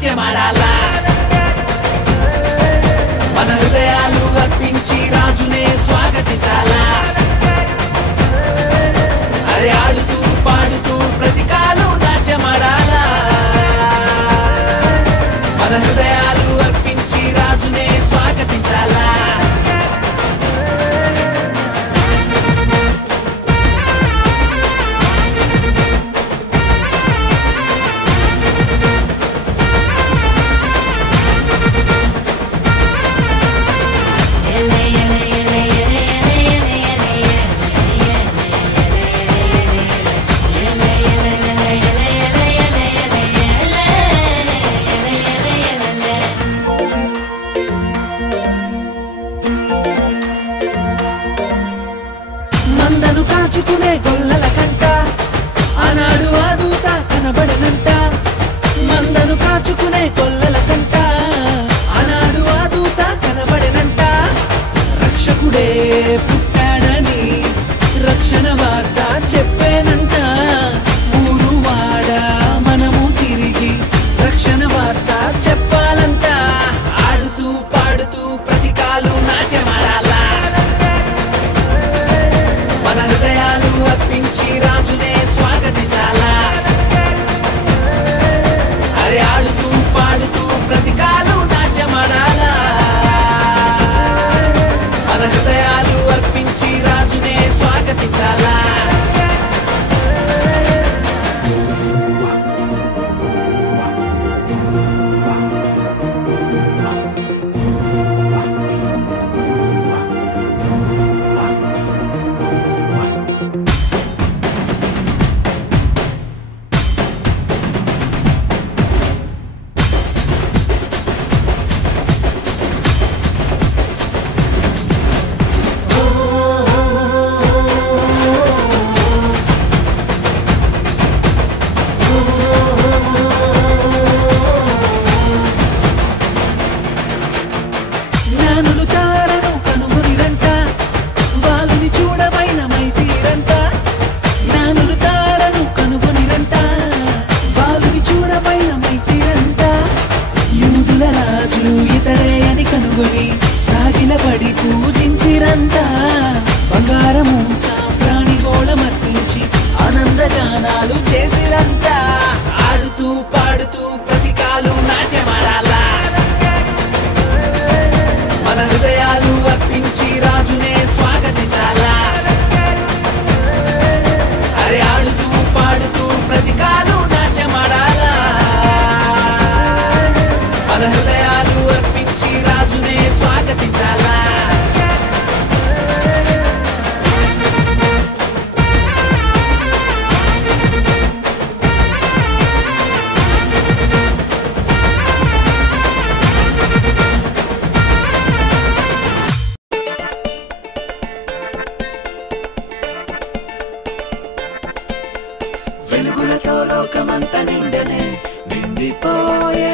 నాట్యమాడాలా మన హృదయాలు అర్పించి రాజునే స్వాగతించాలా అరే ఆడుతూ పాడుతూ ప్రతికాలు నాట్యమాడాలా మన హృదయాలు అర్పించి రాజునే స్వాగతించాలా మందను కాచుకునే గొల్లల కంట ఆనాడు ఆ దూత కనబడనంట మందను కాచుకునే గొల్లల కంట ఆనాడు ఆ దూత కనబడనంట రక్షకుడే పుట్టాడని రక్షణ వార్త చెప్పేనంట ఊరు వాడ మనము తిరిగి రక్షణ వార్త చెప్పాలంట ఆడుతూ పాడుతూ ప్రతికాలు నాట్యమాడాలా మన హృదయాలు అర్పించి రాజునే స్వాగతించాలా అరే ఆడుతూ పాడుతూ ప్రతికాలు నాట్యమాడాలా మన హృదయాలు అర్పించి రాజునే స్వాగతించాలా జ్ఞానులు తారను కనుగొనిరంట బాలుని చూడబైన మైతీరంట జ్ఞానులు తారను కనుగొనిరంట బాలుని చూడబైన మైతీరంట యూదుల రాజు ఇతడే అని కనుగొని సాగిలపడి పూజించిరంట బంగారము సాంబ్రాణి గోళమర్పించి ఆనందగానాలు చేసిరంట ఆడుతూ పాడుతూ ప్రతికాలు నాట్యమాడాలా మన హృదయాలు అర్పించి రాజునే స్వాగతించాలా అరే ఆడుతూ పాడుతూ ప్రతికాలు నాట్యమాడాలా మన హృదయాలు అర్పించి రాజునే స్వాగతించాలా వెలుగులతో లోకమంత నిండనే నిండిపోయే